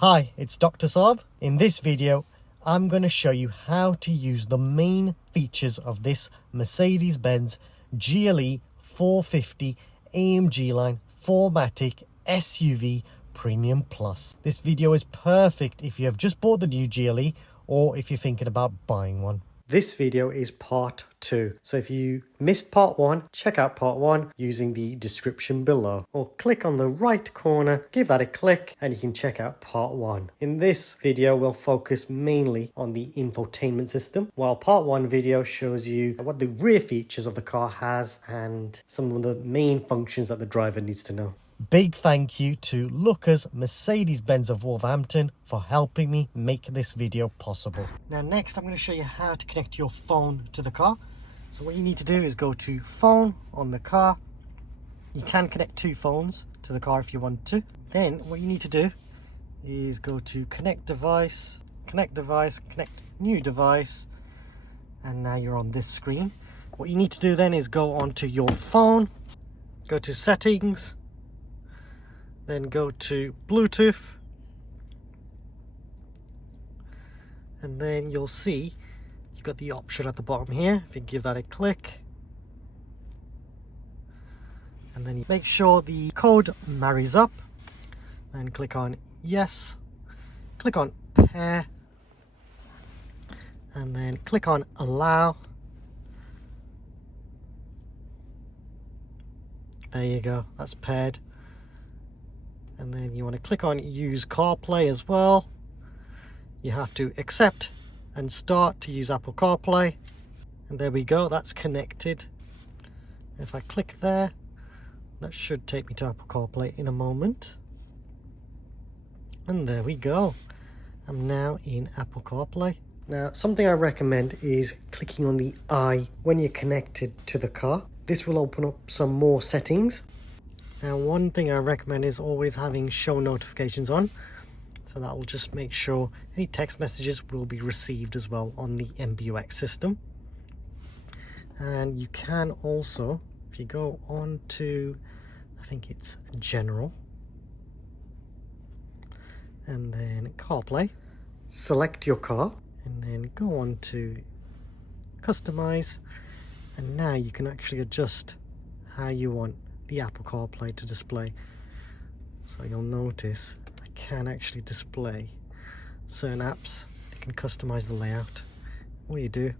Hi, it's Dr Saahb. In this video, I'm going to show you how to use the main features of this Mercedes-Benz GLE 450 AMGLine 4MATIC SUV Premium Plus. This video is perfect if you have just bought the new GLE or if you're thinking about buying one. This video is part 2. So if you missed part 1, check out part 1 using the description below. Or click on the right corner, give that a click, and you can check out part 1. In this video, we'll focus mainly on the infotainment system, while part 1 video shows you what the rear features of the car has and some of the main functions that the driver needs to know. Big thank you to Lucas Mercedes-Benz of Wolverhampton for helping me make this video possible. Now next I'm going to show you how to connect your phone to the car. So what you need to do is go to phone on the car. You can connect 2 phones to the car if you want to. Then what you need to do is go to connect device, connect new device, and now you're on this screen. What you need to do then is go onto your phone, go to settings, then go to Bluetooth, and then you'll see you've got the option at the bottom here. If you give that a click, and then you make sure the code marries up, then click on yes, click on pair, and then click on allow. There you go, that's paired. And then you want to click on use CarPlay as well. You have to accept and start to use Apple CarPlay. And there we go, that's connected. If I click there, that should take me to Apple CarPlay in a moment. And there we go. I'm now in Apple CarPlay. Now, something I recommend is clicking on the eye when you're connected to the car. This will open up some more settings. Now, one thing I recommend is always having show notifications on, so that will just make sure any text messages will be received as well on the MBUX system. And you can also, if you go on to, I think it's general, and then CarPlay, select your car, and then go on to customize, and now you can actually adjust how you want the Apple CarPlay to display. So you'll notice I can actually display certain apps. You can customize the layout. All you do,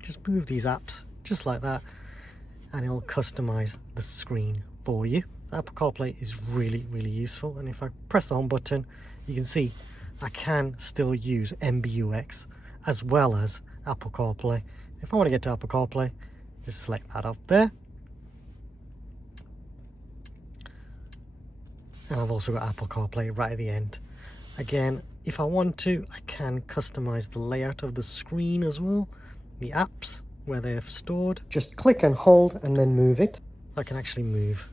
just move these apps just like that, and it'll customize the screen for you. Apple CarPlay is really useful, and if I press the home button, you can see I can still use MBUX as well as Apple CarPlay. If I want to get to Apple CarPlay, just select that up there. And I've also got Apple CarPlay right at the end. Again, if I want to, I can customize the layout of the screen as well. The apps, where they're stored. Just click and hold and then move it. I can actually move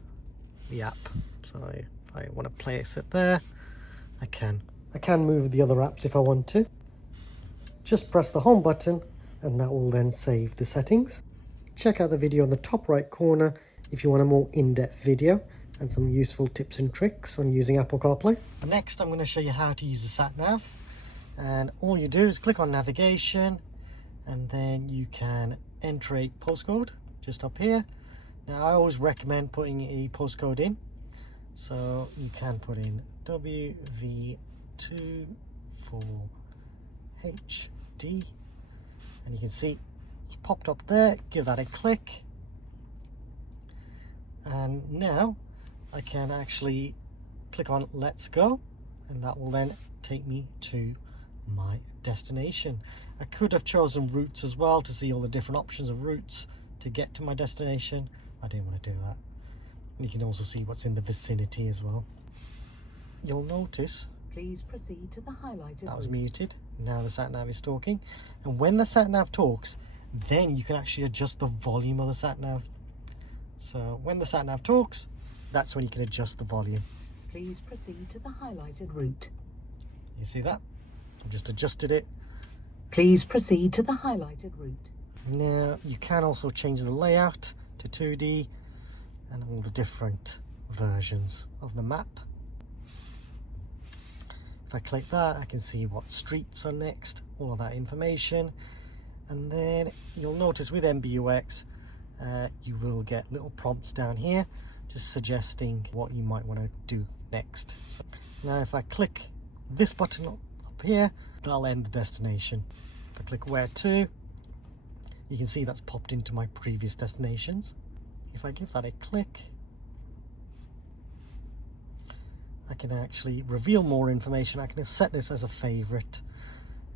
the app. So if I want to place it there, I can. I can move the other apps if I want to. Just press the home button and that will then save the settings. Check out the video in the top right corner if you want a more in-depth video and some useful tips and tricks on using Apple CarPlay. Next, I'm going to show you how to use the Satnav. And all you do is click on navigation, and then you can enter a postcode just up here. Now, I always recommend putting a postcode in. So you can put in WV24HD, and you can see it's popped up there. Give that a click. And now I can actually click on let's go, and that will then take me to my destination. I could have chosen routes as well to see all the different options of routes to get to my destination. I didn't want to do that. And you can also see what's in the vicinity as well. You'll notice please proceed to the highlighted that was muted. Now the Satnav is talking, and when the Satnav talks, then you can actually adjust the volume of the Satnav. So when the Satnav talks, that's when you can adjust the volume. Please proceed to the highlighted route. You see that? I've just adjusted it. Please proceed to the highlighted route. Now you can also change the layout to 2D and all the different versions of the map. If I click that, I can see what streets are next, all of that information. And then you'll notice with MBUX, you will get little prompts down here, just suggesting what you might want to do next. So now if I click this button up here, that'll end the destination. If I click where to, you can see that's popped into my previous destinations. If I give that a click, I can actually reveal more information. I can set this as a favorite.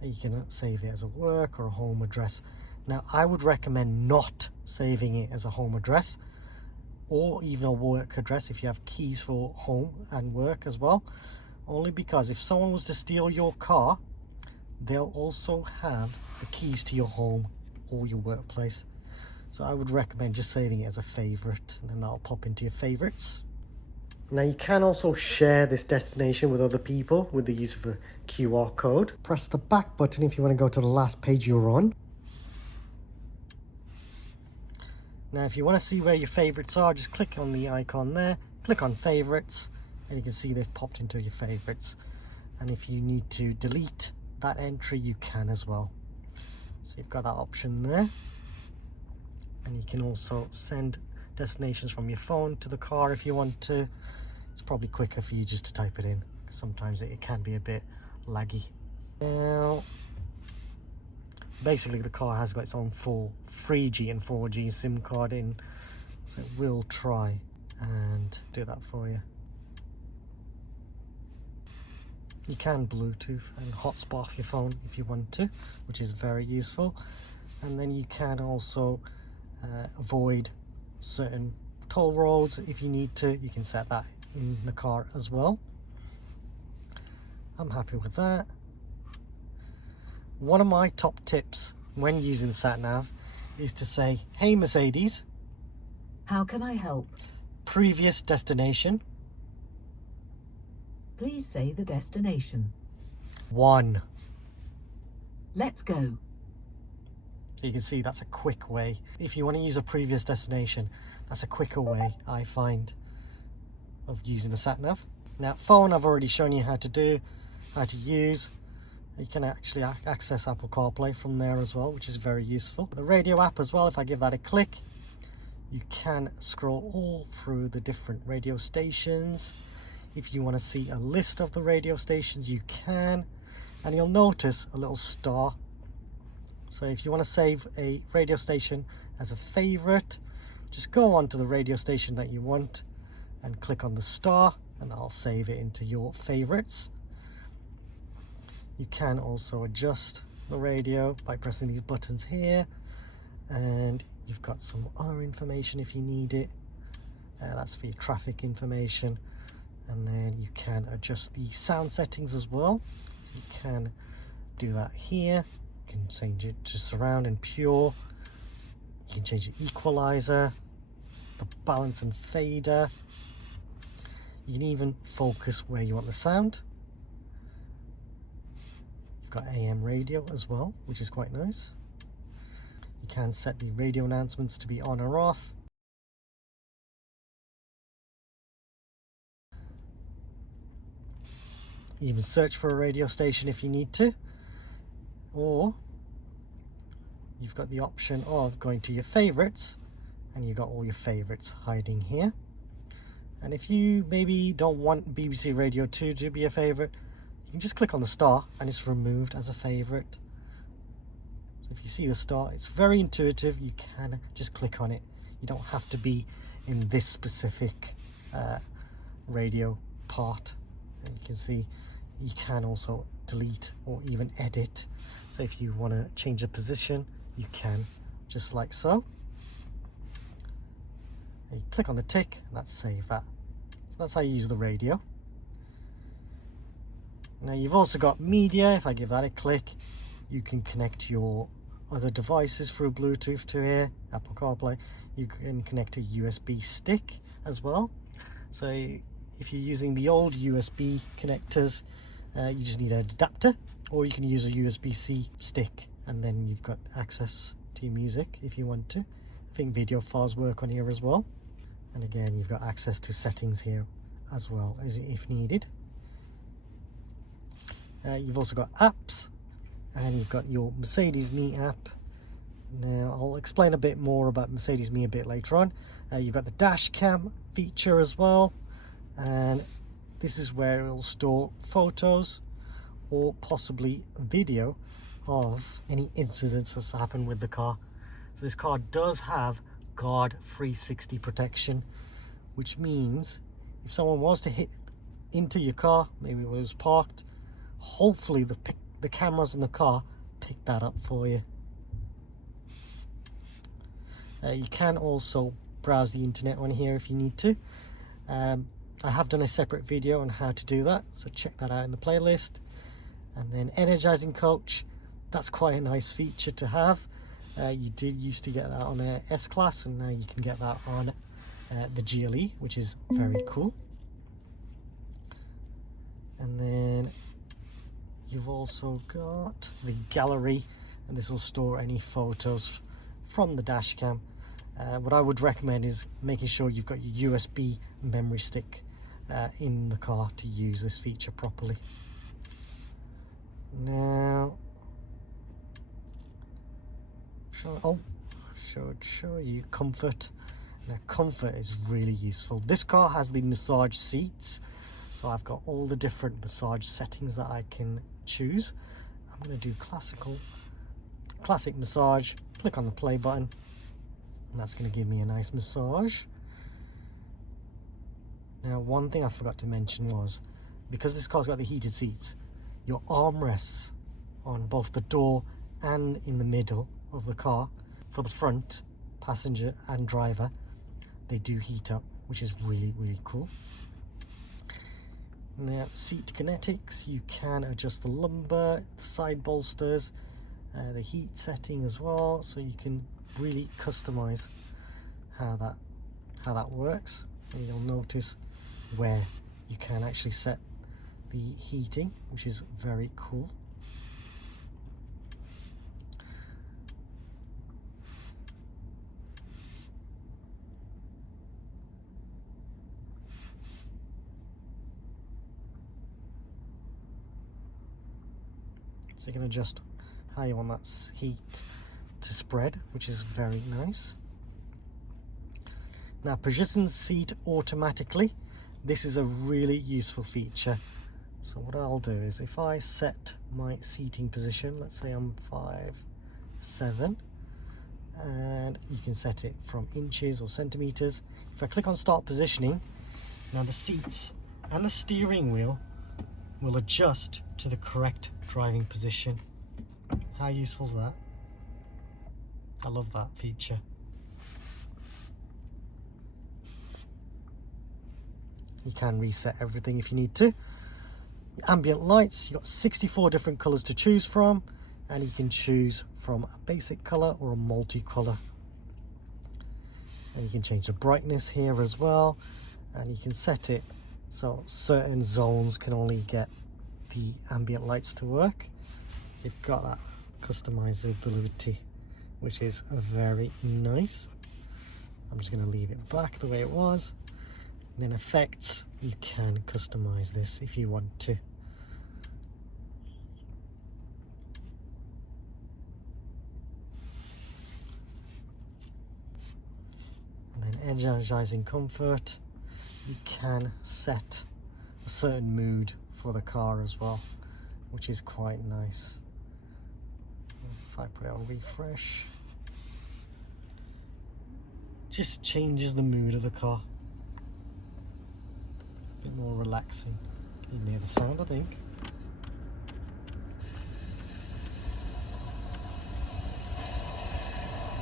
You can save it as a work or a home address. Now, I would recommend not saving it as a home address or even a work address if you have keys for home and work as well. Only because if someone was to steal your car, they'll also have the keys to your home or your workplace. So I would recommend just saving it as a favorite, and then that'll pop into your favorites. Now you can also share this destination with other people with the use of a QR code. Press the back button if you want to go to the last page you're on. Now if you want to see where your favorites are, just click on the icon there, click on favorites, and you can see they've popped into your favorites. And if you need to delete that entry, you can as well. So you've got that option there. And you can also send destinations from your phone to the car if you want to. It's probably quicker for you just to type it in. Sometimes it can be a bit laggy. Now, basically the car has got its own full 3G and 4G SIM card in, so we'll try and do that for you. You can Bluetooth and hotspot off your phone if you want to, which is very useful. And then you can also avoid certain toll roads if you need to. You can set that in the car as well. I'm happy with that. One of my top tips when using Satnav is to say, hey Mercedes, How can I help? previous destination, Please say the destination. 1. Let's go. So you can see that's a quick way. If you want to use a previous destination, that's a quicker way, I find, of using the Satnav. Now, phone I've already shown you how to use. You can actually access Apple CarPlay from there as well, which is very useful. The radio app as well, if I give that a click, you can scroll all through the different radio stations. If you want to see a list of the radio stations, you can. And you'll notice a little star. So if you want to save a radio station as a favorite, just go on to the radio station that you want and click on the star, and I'll save it into your favorites. You can also adjust the radio by pressing these buttons here, and you've got some other information if you need it. That's for your traffic information. And then you can adjust the sound settings as well. So you can do that here. You can change it to surround and pure. You can change the equalizer, the balance and fader. You can even focus where you want the sound. You've got AM radio as well, which is quite nice. You can set the radio announcements to be on or off. You even search for a radio station if you need to, or you've got the option of going to your favorites, and you've got all your favorites hiding here. And if you maybe don't want BBC Radio 2 to be a favorite, you can just click on the star and it's removed as a favorite. So if you see the star, it's very intuitive. You can just click on it. You don't have to be in this specific radio part. And you can see you can also delete or even edit. So if you want to change the position, you can, just like so. And you click on the tick, and that's save that. So that's how you use the radio. Now you've also got media. If I give that a click, you can connect your other devices through Bluetooth to here, Apple CarPlay. You can connect a USB stick as well. So if you're using the old USB connectors, you just need an adapter, or you can use a USB-C stick, and then you've got access to your music if you want to. I think video files work on here as well. And again, you've got access to settings here as well as if needed. You've also got apps, and you've got your Mercedes Me app. Now I'll explain a bit more about Mercedes Me a bit later on. You've got the Dashcam feature as well, and this is where it'll store photos or possibly video of any incidents that's happened with the car. So this car does have Guard 360 protection, which means if someone was to hit into your car, maybe it was parked, hopefully the cameras in the car pick that up for you. You can also browse the internet on here if you need to. I have done a separate video on how to do that, so check that out in the playlist. And then energizing coach, that's quite a nice feature to have. You did used to get that on a S-Class, and now you can get that on the GLE, which is very cool. And then you've also got the gallery, and this will store any photos from the dash cam. What I would recommend is making sure you've got your USB memory stick in the car to use this feature properly. Now, should show you comfort. Now, comfort is really useful. This car has the massage seats, so I've got all the different massage settings that I can choose. I'm going to do classic massage. Click on the play button, and that's going to give me a nice massage. Now, one thing I forgot to mention was, because this car's got the heated seats, your armrests on both the door and in the middle of the car, for the front passenger and driver, they do heat up, which is really, really cool. Now, seat kinetics, you can adjust the lumbar, the side bolsters, the heat setting as well, so you can really customize how that works. And you'll notice where you can actually set the heating, which is very cool. So you can adjust how you want that heat to spread, which is very nice. Now, position seat automatically. This is a really useful feature. So what I'll do is, if I set my seating position, let's say I'm 5'7", and you can set it from inches or centimeters. If I click on start positioning, now the seats and the steering wheel will adjust to the correct driving position. How useful is that? I love that feature. You can reset everything if you need to. Ambient lights, you've got 64 different colors to choose from, and you can choose from a basic color or a multi-color. And you can change the brightness here as well, and you can set it so certain zones can only get the ambient lights to work. So you've got that customizability, which is very nice. I'm just going to leave it back the way it was. And then effects, you can customize this if you want to. And then energizing comfort, you can set a certain mood for the car as well, which is quite nice. If I put it on refresh, just changes the mood of the car. A bit more relaxing. You can hear the sound, I think.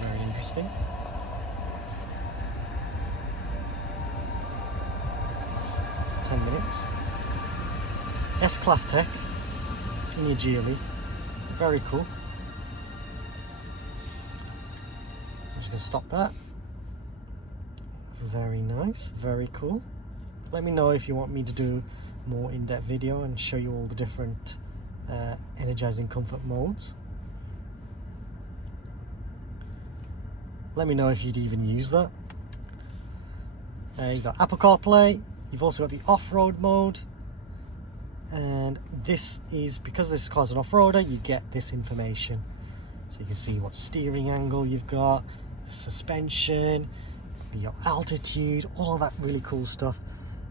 Very interesting. It's 10 minutes. S-Class tech in your GLE. Very cool. I'm just going to stop that. Very nice, very cool. Let me know if you want me to do more in-depth video and show you all the different energizing comfort modes. Let me know if you'd even use that. You've got Apple CarPlay, you've also got the off-road mode, And this is, because this car's an off-roader, you get this information. So you can see what steering angle you've got, suspension, your altitude, all of that really cool stuff.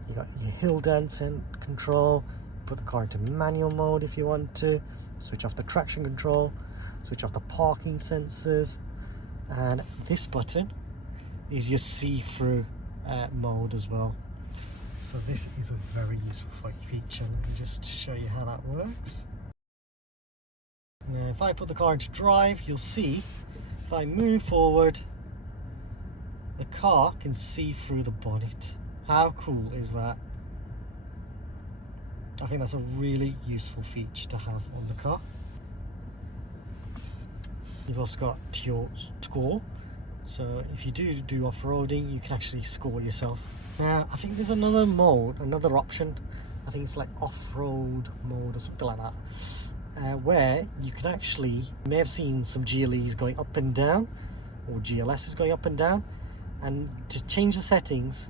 You got your hill descent control, put the car into manual mode if you want to, switch off the traction control, switch off the parking sensors, and this button is your see-through mode as well. So this is a very useful feature. Let me just show you how that works. Now if I put the car into drive, you'll see if I move forward, the car can see through the bonnet. How cool is that? I think that's a really useful feature to have on the car. You've also got your score. So if you do off-roading, you can actually score yourself. Now, I think there's another mode, another option. I think it's like off-road mode or something like that. Where you can actually, you may have seen some GLEs going up and down, or GLSs going up and down. And to change the settings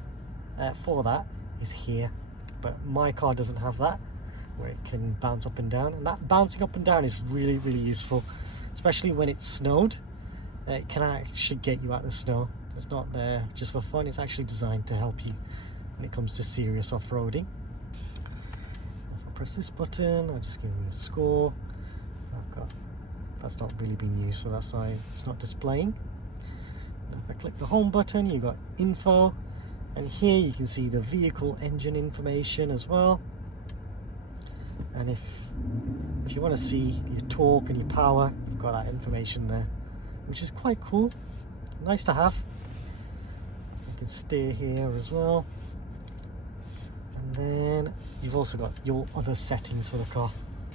for that is here. But my car doesn't have that, where it can bounce up and down. And that bouncing up and down is really, really useful, especially when it's snowed. It can actually get you out of the snow. It's not there just for fun. It's actually designed to help you when it comes to serious off-roading. If I press this button, I'll just give me a score. That's not really been used, so that's why it's not displaying. And if I click the home button, you've got info, and here you can see the vehicle engine information as well. And if you want to see your torque and your power, you've got that information there, which is quite cool. Nice to have. You can steer here as well. And then you've also got your other settings for the car.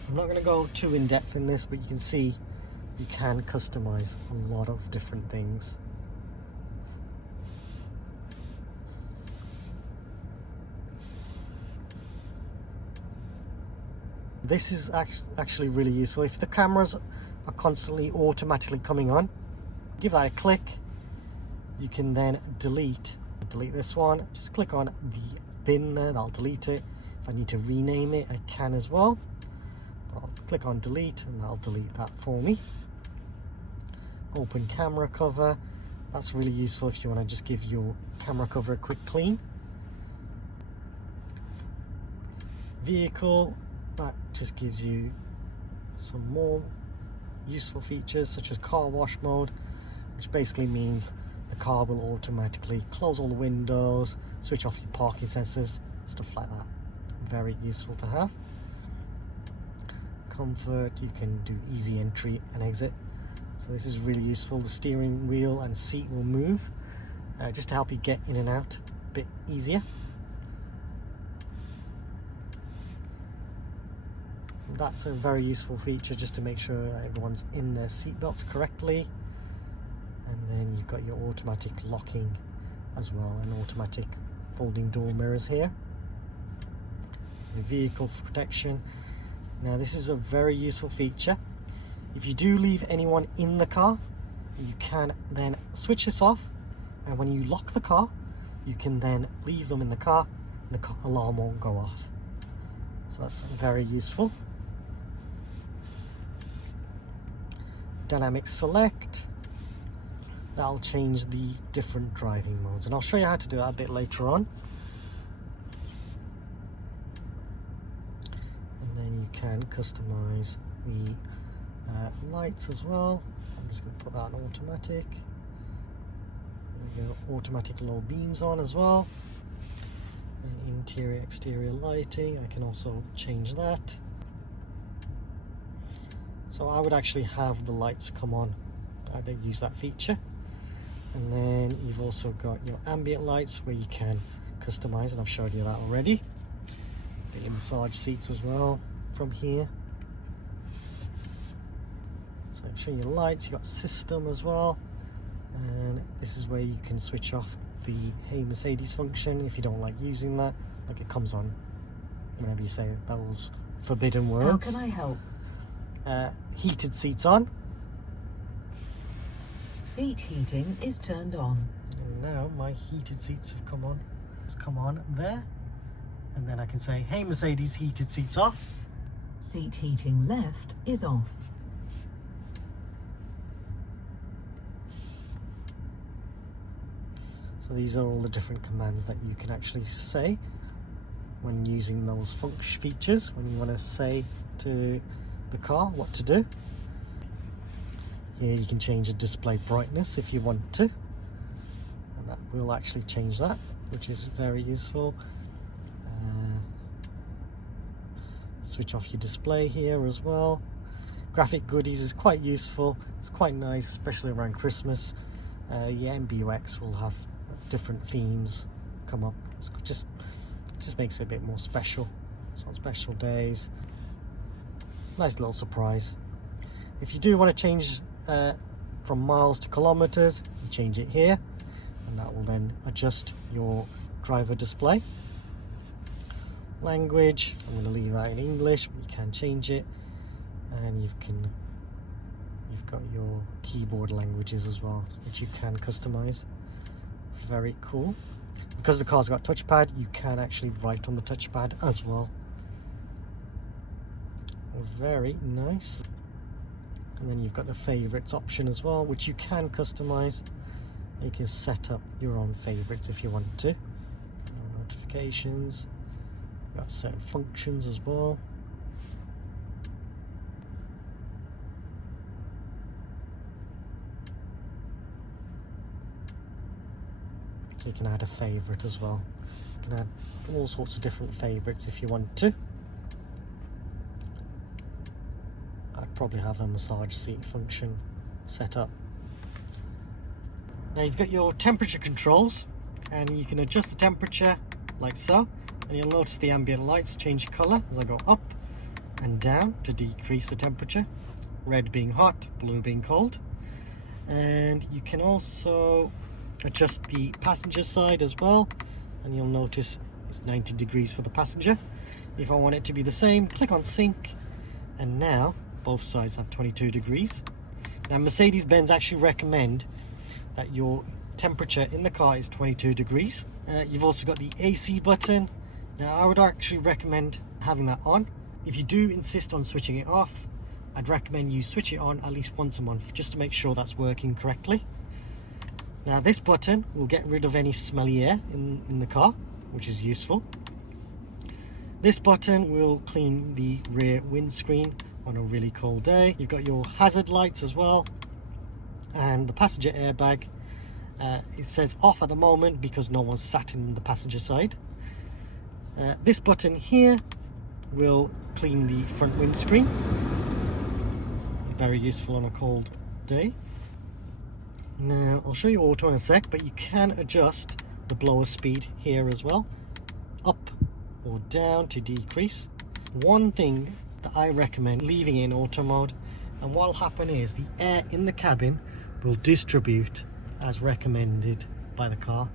I'm not going to go too in depth in this, but you can see you can customize a lot of different things. This is actually really useful. If the cameras are constantly automatically coming on, give that a click. You can then delete this one. Just click on the bin there, that'll delete it. If I need to rename it, I can as well. I'll click on delete and that'll delete that for me. Open camera cover. That's really useful if you want to just give your camera cover a quick clean. Vehicle, that just gives you some more useful features such as car wash mode, which basically means the car will automatically close all the windows, switch off your parking sensors, stuff like that. Very useful to have. Comfort, you can do easy entry and exit, so this is really useful. The steering wheel and seat will move just to help you get in and out a bit easier. That's a very useful feature just to make sure that everyone's in their seatbelts correctly. And then you've got your automatic locking as well, and automatic folding door mirrors here. Your vehicle protection. Now this is a very useful feature. If you do leave anyone in the car, you can then switch this off, and when you lock the car, you can then leave them in the car and the alarm won't go off. So that's very useful. Dynamic select, that'll change the different driving modes, and I'll show you how to do that a bit later on. And then you can customize the lights as well. I'm just going to put that on automatic. There you go, automatic low beams on as well. And interior exterior lighting, I can also change that. So I would actually have the lights come on. I don't use that feature. And then you've also got your ambient lights where you can customize, and I've showed you that already. The massage seats as well from here. So I'm showing you the lights. You've got system as well, and this is where you can switch off the Hey Mercedes function if you don't like using that. Like, it comes on whenever you say those forbidden words. How can I help? Heated seats on. Seat heating is turned on. And now my heated seats have come on. It's come on there. and then I can say, hey Mercedes, heated seats off. Seat heating left is off. So these are all the different commands that you can actually say when using those features, when you want to say to the car what to do. Here you can change the display brightness if you want to, and that will actually change that, which is very useful. Switch off your display here as well. Graphic goodies is quite useful. It's quite nice, especially around Christmas. Yeah, MBUX will have different themes come up. It's just makes it a bit more special. So on special days, it's a nice little surprise. If you do want to change from miles to kilometers, you change it here, and that will then adjust your driver display. Language, I'm going to leave that in English, but you can change it, and you've got your keyboard languages as well, which you can customize. Very cool. Because the car's got touchpad, you can actually write on the touchpad as well. Very nice. And then you've got the favorites option as well, which you can customize. You can set up your own favorites if you want to. Notifications. Got certain functions as well. So you can add a favorite as well. You can add all sorts of different favorites if you want to. I'd probably have a massage seat function set up. Now you've got your temperature controls, and you can adjust the temperature like so. And you'll notice the ambient lights change colour as I go up and down to decrease the temperature. Red being hot, blue being cold. And you can also adjust the passenger side as well, and you'll notice it's 90 degrees for the passenger. If I want it to be the same, click on sync, and now both sides have 22 degrees. Now Mercedes-Benz actually recommend that your temperature in the car is 22 degrees. You've also got the AC button. Now I would actually recommend having that on. If you do insist on switching it off, I'd recommend you switch it on at least once a month just to make sure that's working correctly. Now this button will get rid of any smelly air in the car, which is useful. This button will clean the rear windscreen on a really cold day. You've got your hazard lights as well, and the passenger airbag. It says off at the moment because no one's sat in the passenger side. This button here will clean the front windscreen. Very useful on a cold day. Now I'll show you auto in a sec, but you can adjust the blower speed here as well, up or down to decrease. One thing that I recommend leaving in auto mode, and what will happen is the air in the cabin will distribute as recommended by the car,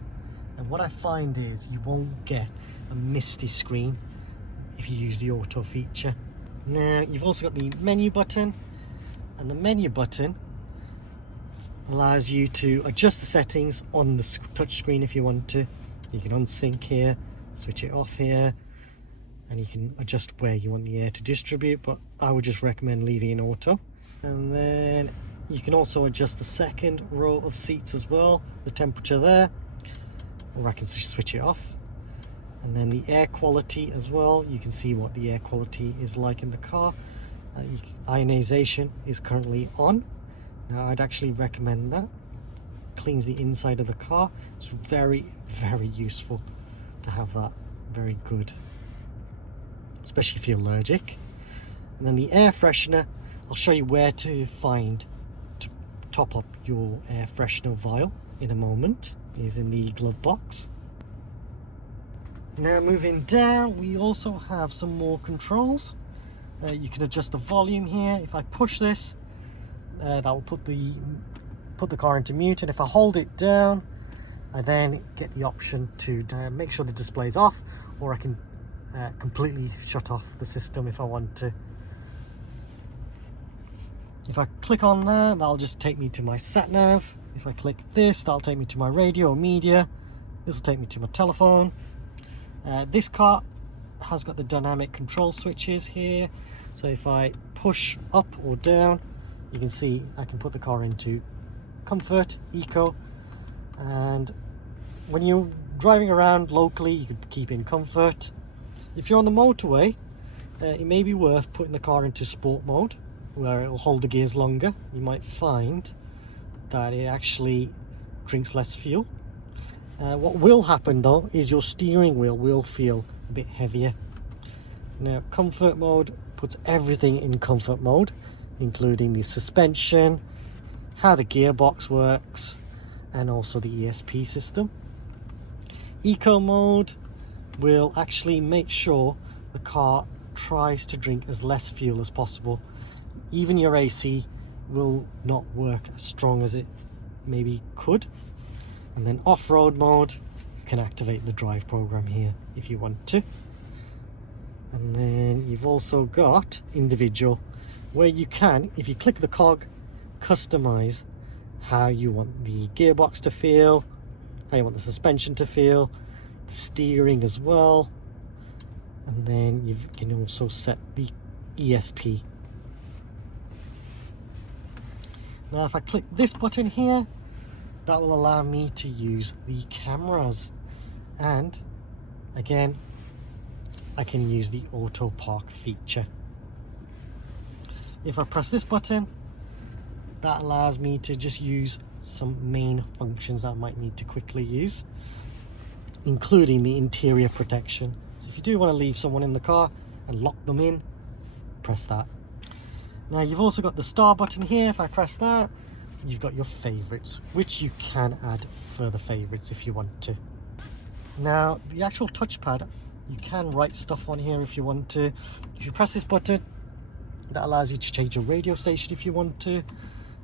and what I find is you won't get a misty screen if you use the auto feature. Now you've also got the menu button, and the menu button allows you to adjust the settings on the touch screen if you want to. You can unsync here, switch it off here, and you can adjust where you want the air to distribute, but I would just recommend leaving in auto. And then you can also adjust the second row of seats as well, the temperature there, or I can switch it off. And then the air quality as well, you can see what the air quality is like in the car. Ionization is currently on. Now I'd actually recommend that. Cleans the inside of the car. It's very, very useful to have that. Very good, especially if you're allergic. And then the air freshener, I'll show you where to find to top up your air freshener vial in a moment. Is in the glove box. Now moving down, we also have some more controls. You can adjust the volume here. If I push this, that will put the car into mute, and if I hold it down, I then get the option to make sure the display is off, or I can completely shut off the system if I want to. If I click on there, that'll just take me to my Satnav. If I click this, that'll take me to my radio or media. This will take me to my telephone. This car has got the dynamic control switches here. So if I push up or down, you can see I can put the car into comfort, eco, and when you're driving around locally, you could keep in comfort. If you're on the motorway, it may be worth putting the car into sport mode, where it'll hold the gears longer. You might find that it actually drinks less fuel. What will happen though is your steering wheel will feel a bit heavier. Now, comfort mode puts everything in comfort mode, including the suspension, how the gearbox works, and also the ESP system. Eco mode will actually make sure the car tries to drink as less fuel as possible. Even your AC will not work as strong as it maybe could. And then off-road mode, you can activate the drive program here if you want to. And then you've also got individual, where you can, if you click the cog, customize how you want the gearbox to feel, how you want the suspension to feel, the steering as well. And then you can also set the ESP. Now if I click this button here, that will allow me to use the cameras, and again I can use the auto park feature. If I press this button, that allows me to just use some main functions that I might need to quickly use, including the interior protection. So if you do want to leave someone in the car and lock them in, press that. Now you've also got the star button here. If I press that, you've got your favorites, which you can add further favorites if you want to. Now the actual touchpad, you can write stuff on here if you want to. If you press this button, that allows you to change your radio station if you want to.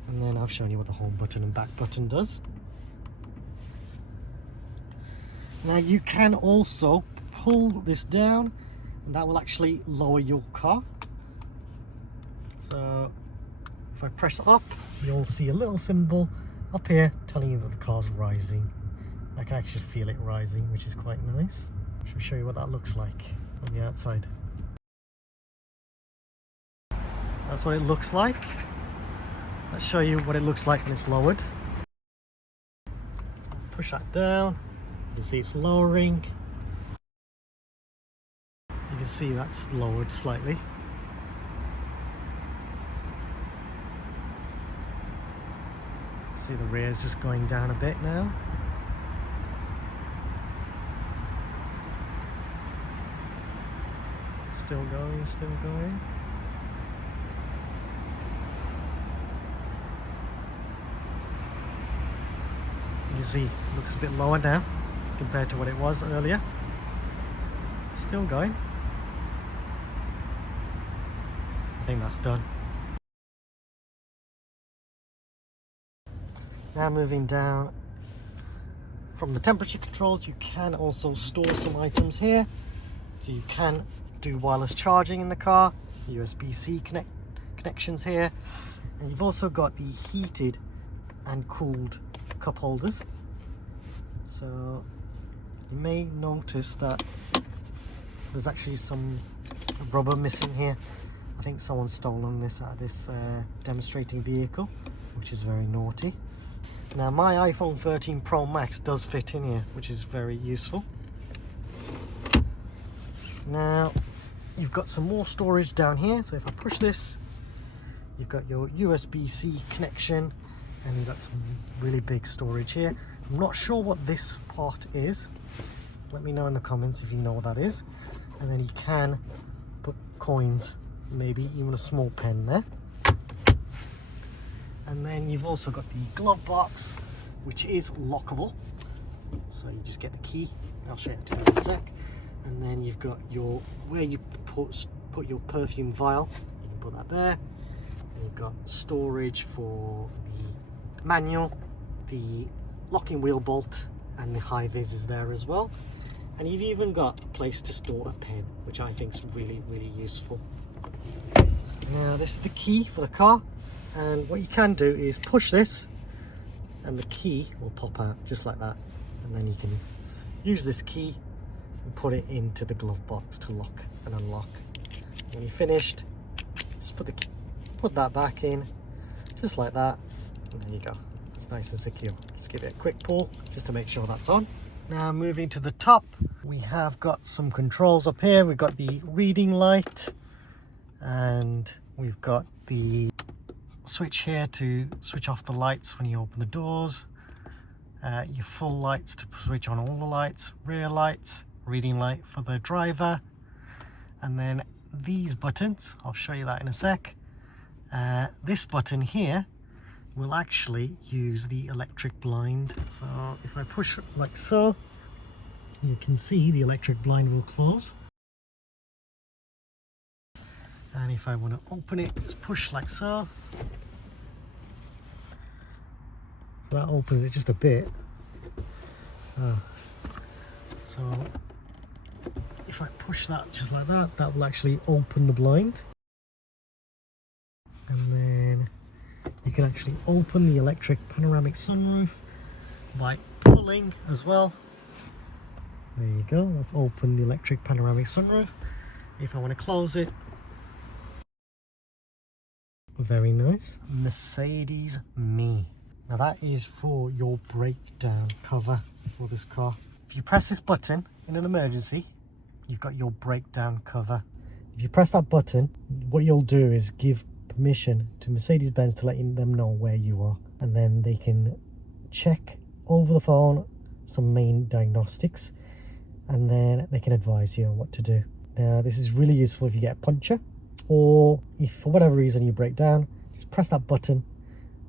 And then I've shown you what the home button and back button does. Now you can also pull this down, and that will actually lower your car. So if I press up, you'll see a little symbol up here telling you that the car's rising. I can actually feel it rising, which is quite nice. I'll show you what that looks like on the outside. That's what it looks like. Let's show you what it looks like when it's lowered. So push that down. You can see it's lowering. You can see that's lowered slightly. See the rear is just going down a bit now. Still going, still going. You can see it looks a bit lower now compared to what it was earlier. Still going. I think that's done. Now moving down from the temperature controls, you can also store some items here. So you can do wireless charging in the car, USB-C connections here, and you've also got the heated and cooled cup holders. So you may notice that there's actually some rubber missing here. I think someone's stolen this out of this demonstrating vehicle, which is very naughty. Now my iPhone 13 Pro Max does fit in here, which is very useful. Now you've got some more storage down here, so if I push this, you've got your USB-C connection, and you've got some really big storage here. I'm not sure what this part is. Let me know in the comments if you know what that is. And then you can put coins, maybe even a small pen there. And then you've also got the glove box, which is lockable. So you just get the key. I'll show you how to do it in a sec. And then you've got your where you put your perfume vial. You can put that there. And you've got storage for the manual, the locking wheel bolt, and the high vis is there as well. And you've even got a place to store a pen, which I think is really, really useful. Now this is the key for the car, and what you can do is push this and the key will pop out just like that, and then you can use this key and put it into the glove box to lock and unlock. When you're finished, just put that back in, just like that, and there you go. It's nice and secure. Just give it a quick pull just to make sure that's on. Now moving to the top, we have got some controls up here. We've got the reading light, and we've got the switch here to switch off the lights when you open the doors. Your full lights to switch on all the lights, rear lights, reading light for the driver, and then these buttons, I'll show you that in a sec. This button here will actually use the electric blind. So if I push like so, you can see the electric blind will close. And if I want to open it, just push like so. So that opens it just a bit. So if I push that just like that, that will actually open the blind. And then you can actually open the electric panoramic sunroof by pulling as well. There you go, let's open the electric panoramic sunroof. If I want to close it, very nice. Mercedes Me. Now that is for your breakdown cover for this car. If you press this button in an emergency, you've got your breakdown cover. If you press that button, what you'll do is give permission to Mercedes-Benz to let them know where you are, and then they can check over the phone some main diagnostics, and then they can advise you on what to do. Now this is really useful if you get a puncture, or if for whatever reason you break down, just press that button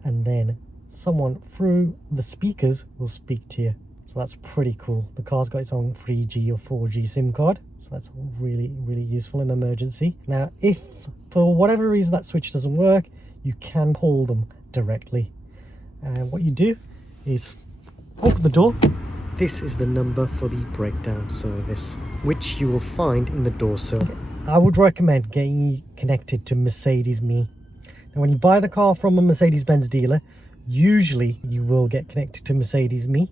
and then someone through the speakers will speak to you. So that's pretty cool. The car's got its own 3G or 4G SIM card, so that's really useful in an emergency. Now if for whatever reason that switch doesn't work, you can call them directly, and what you do is open the door. This is the number for the breakdown service, which you will find in the door sill. I would recommend getting connected to Mercedes Me. Now when you buy the car from a Mercedes-Benz dealer, usually you will get connected to Mercedes Me.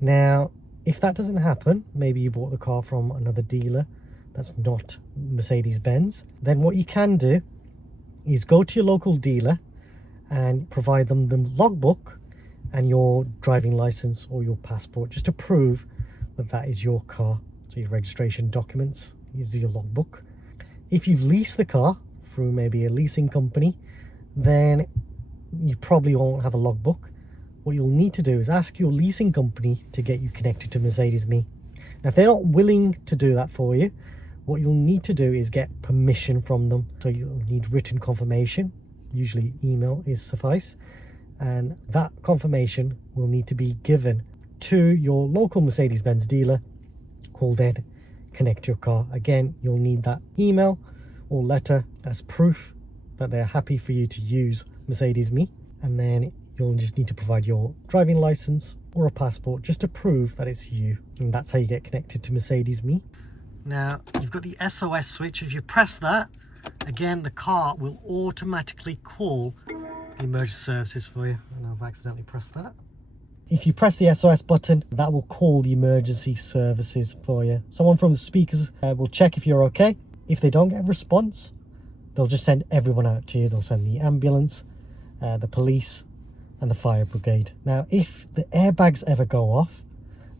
Now if that doesn't happen, maybe you bought the car from another dealer that's not Mercedes-Benz, then what you can do is go to your local dealer and provide them the logbook and your driving license or your passport, just to prove that that is your car. So your registration documents is your logbook. If you've leased the car through maybe a leasing company, then you probably won't have a logbook. What you'll need to do is ask your leasing company to get you connected to Mercedes Me. Now if they're not willing to do that for you, what you'll need to do is get permission from them. So you'll need written confirmation, usually email is suffice, and that confirmation will need to be given to your local Mercedes-Benz dealer, who'll then connect your car. Again, you'll need that email or letter as proof that they're happy for you to use Mercedes Me, and then you'll just need to provide your driving license or a passport just to prove that it's you, and that's how you get connected to Mercedes Me. Now you've got the SOS switch. If you press that, again the car will automatically call the emergency services for you. And I've accidentally pressed that. If you press the SOS button, that will call the emergency services for you. Someone from the speakers will check if you're okay. If they don't get a response, they'll just send everyone out to you. They'll send the ambulance, the police and the fire brigade. Now if the airbags ever go off,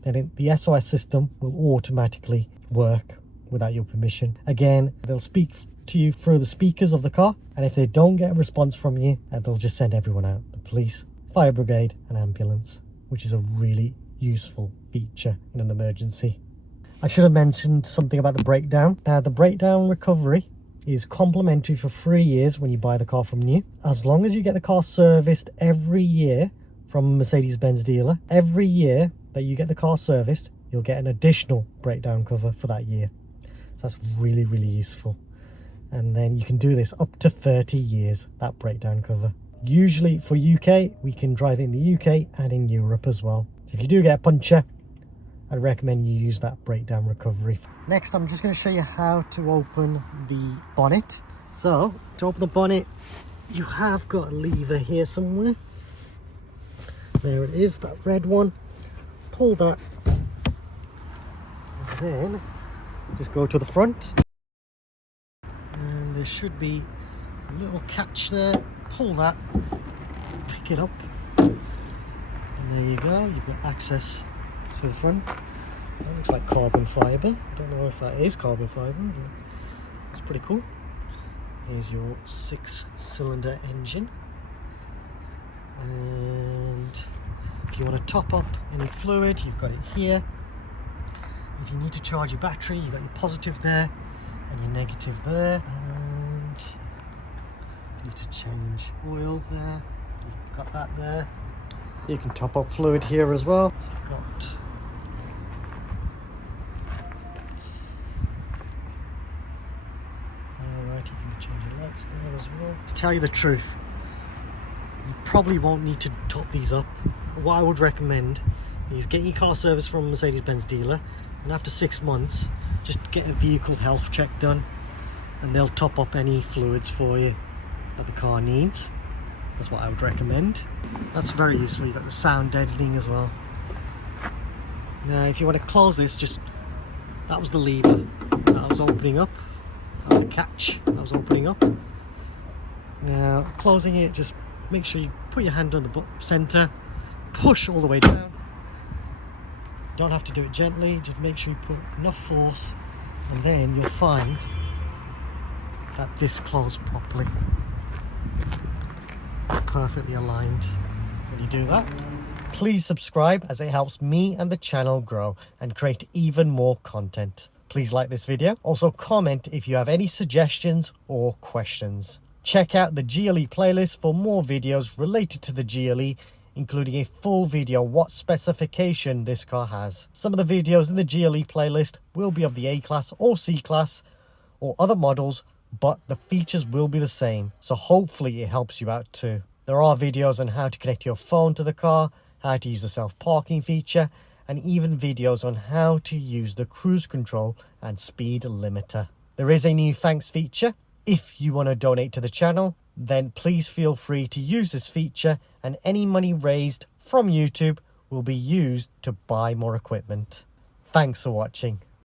then the SOS system will automatically work without your permission. Again, they'll speak to you through the speakers of the car, and if they don't get a response from you, they'll just send everyone out, the police, fire brigade and ambulance, which is a really useful feature in an emergency. I should have mentioned something about the breakdown. Now the breakdown recovery is complimentary for 3 years when you buy the car from new, as long as you get the car serviced every year from a Mercedes-Benz dealer. Every year that you get the car serviced, you'll get an additional breakdown cover for that year. So that's really useful. And then you can do this up to 30 years, that breakdown cover. Usually for UK, we can drive in the UK and in Europe as well. So if you do get a puncture, I'd recommend you use that breakdown recovery. Next, I'm just going to show you how to open the bonnet. So to open the bonnet, you have got a lever here somewhere. There it is, that red one. Pull that. Then just go to the front, and there should be a little catch there. Pull that, pick it up, and there you go. You've got access to the front. That looks like carbon fibre. I don't know if that is carbon fibre, but it's pretty cool. Here's your 6-cylinder engine, and if you want to top up any fluid, you've got it here. If you need to charge your battery, you've got your positive there and your negative there, and you need to change oil there, you've got that there. You can top up fluid here as well. You've got alright, you can change your lights there as well. To tell you the truth, you probably won't need to top these up. What I would recommend is get your car service from a Mercedes-Benz dealer, and after 6 months just get a vehicle health check done, and they'll top up any fluids for you that the car needs. That's what I would recommend. That's very useful. You've got the sound deadening as well. Now if you want to close this, just that was the lever that was opening up, that was the catch that was opening up. Now closing it, just make sure you put your hand on the center, push all the way down. Don't have to do it gently, just make sure you put enough force, and then you'll find that this closed properly. It's perfectly aligned when you do that. Please subscribe, as it helps me and the channel grow and create even more content. Please like this video. Also comment if you have any suggestions or questions. Check out the GLE playlist for more videos related to the GLE, including a full video on what specification this car has. Some of the videos in the GLE playlist will be of the A-Class or C-Class or other models, but the features will be the same, so hopefully it helps you out too. There are videos on how to connect your phone to the car, how to use the self-parking feature, and even videos on how to use the cruise control and speed limiter. There is a new thanks feature. If you want to donate to the channel, then please feel free to use this feature, and any money raised from YouTube will be used to buy more equipment. Thanks for watching.